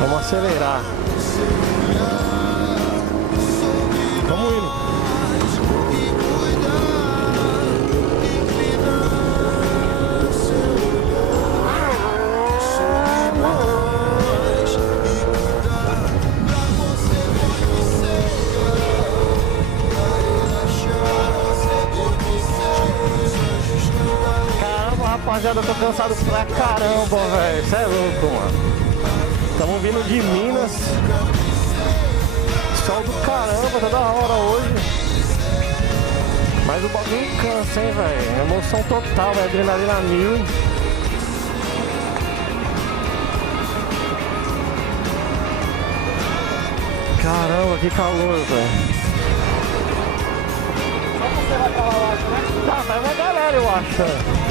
Vamos acelerar. Vamos indo. Caramba, rapaziada, eu tô cansado pra caramba, velho. Cê é louco, mano. Estamos vindo de Minas. Sol do caramba, tá da hora hoje. Mas o bagulho cansa, hein, velho. Emoção total, velho. Adrenalina mil. Caramba, que calor, velho. Só você vai pra lá, eu acho, né? Tá, vai uma galera, eu acho.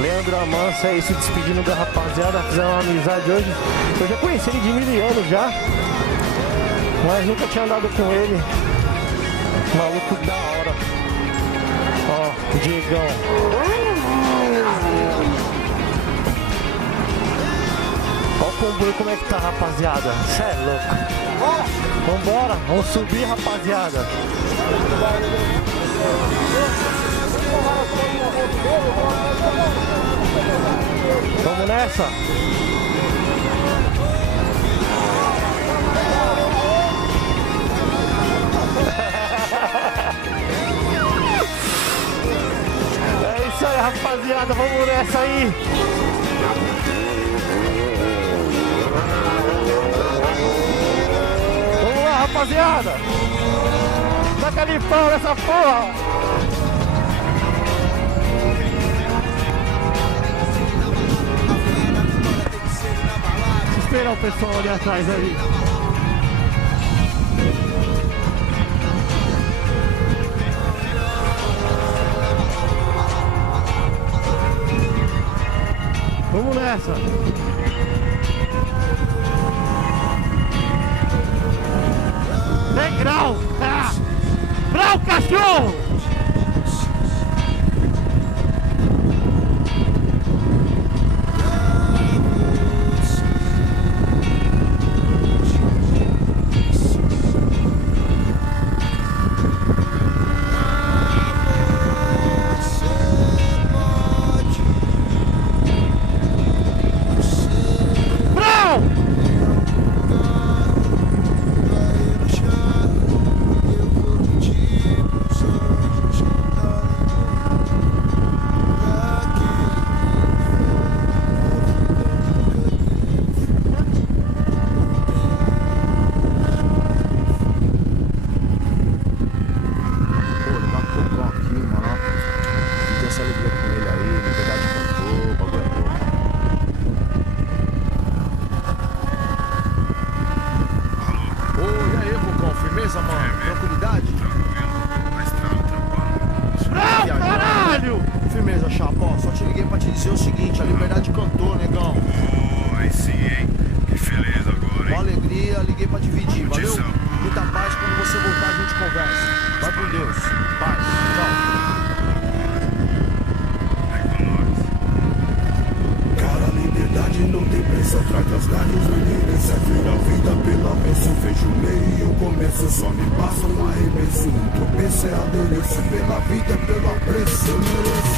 Leandro Amance Isso aí, se despedindo da rapaziada, fizeram uma amizade hoje. Eu já conheci ele de 1000 anos já, mas nunca tinha andado com ele. Maluco da hora. Ó, Diegão. Ó o comboio como é que tá, rapaziada. Cê é louco. Vambora, vamos subir, rapaziada. Vamos nessa. É isso aí, rapaziada, vamos nessa aí. Vamos lá, rapaziada. Taca de pau nessa porra. Esperar o pessoal ali atrás ali. Vamos nessa. Grau! Ah! Grau, cachorro! Firmeza, chapa, ó, só te liguei pra te dizer o seguinte, a Liberdade cantou, negão. Oh, aí sim, hein? Que feliz agora, hein? Com alegria, liguei pra dividir, valeu? Curtição. Muita paz, quando você voltar a gente conversa. Vai com Deus, paz, tchau. Vai com nós. Cara, a liberdade não tem preço, atrás das grades não interessa. Ver a vida pela peça, vejo o meio e o começo. Só me passa um arremesso, um tropeço é adereço. Pela vida, pelo apreço,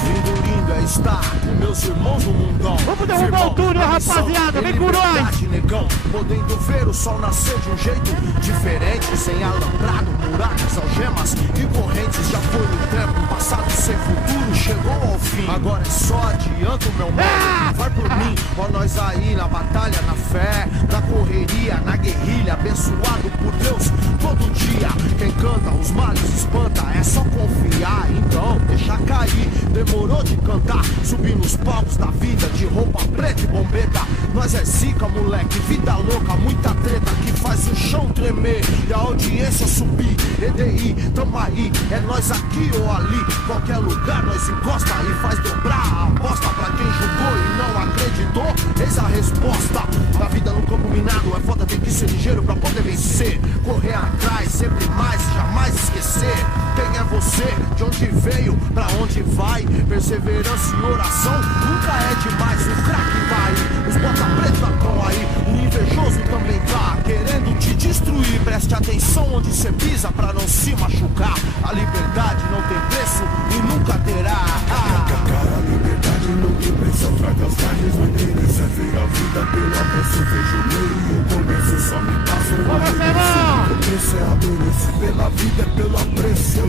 Lindo, lindo é estar com meus irmãos no mundão. Vamos derrubar o túnel, rapaziada, vem com nós! Negão, podendo ver o sol nascer de um jeito diferente, sem alambrado, muralhas, algemas e correntes. Já foi no tempo, um passado sem futuro chegou ao fim. Agora é só adianta o meu mano, vai por mim. Ó nós aí na batalha, na fé, na correria, na guerrilha, abençoado por Deus todo dia. Quem canta os males espanta, é só confiar. Então deixa cair, demorou de cantar, subir nos palcos da vida de roupa preta e bombeta. Nós é zica, moleque, vida louca, muita treta que faz o chão tremer e a audiência subir. EDI, tamo aí, é nós aqui ou ali, qualquer lugar nós encosta e faz dobrar a aposta. Pra quem julgou e não acreditou, eis a resposta. Na vida no campo minado é foda, tem que ser ligeiro pra poder vencer. Correr atrás, sempre mais, jamais esquecer quem é você, de onde veio, pra onde vai. Perseverança e oração nunca é demais. O craque vai, os bota preta tão aí. O invejoso também tá querendo te destruir. Preste atenção onde cê pisa pra não se machucar. A liberdade não tem preço e nunca terá. Cara, a liberdade não tem preço, atrás das grades não interessa. Ver a vida pela peça, vejo o meio e o começo. Só me passa um arremesso, o preço é adereço. Pela vida é pelo apreço.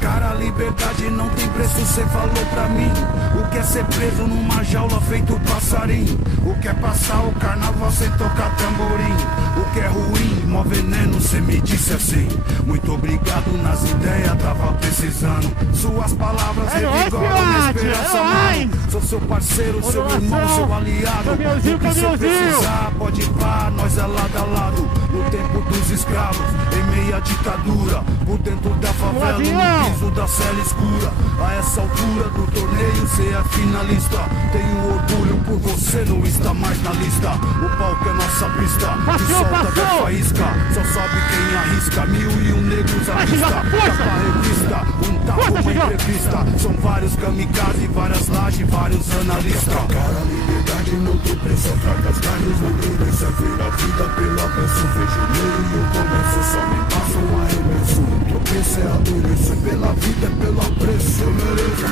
Cara, a liberdade não tem preço, cê falou pra mim. O que é ser preso numa jaula feito passarinho? O que é passar o carnaval sem tocar tamborim? O que é ruim, mó veneno, cê me disse assim. Muito obrigado nas ideias, tava precisando. Suas palavras revigoram minha esperança, mano. Sou seu parceiro, seu irmão, seu aliado. O que cê precisar, pode ir pra nós é lado a lado. No tempo dos escravos, em meia ditadura, por dentro da favela, no piso da cela escura. A A essa altura do torneio cê é finalista. Tenho orgulho por você, não está mais na lista. O palco é nossa pista, que solta até faísca. Só sobe quem arrisca, 1001 negros à vista. Capa revista, um tapa, uma entrevista. São vários kamikaze, várias lajes, vários analistas. Cara, a liberdade não tem preço, atrás das grades não tem preço. Ver a vida pela pressão, vejo o meio e o começo. Só me passa um arremesso, tropeço é adoeço. Pela vida, pelo apreço, eu mereço.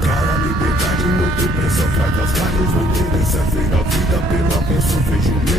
Cara, a liberdade não tem preço, atrás das grades não tem preço. Ver a vida pela pressão, vejo o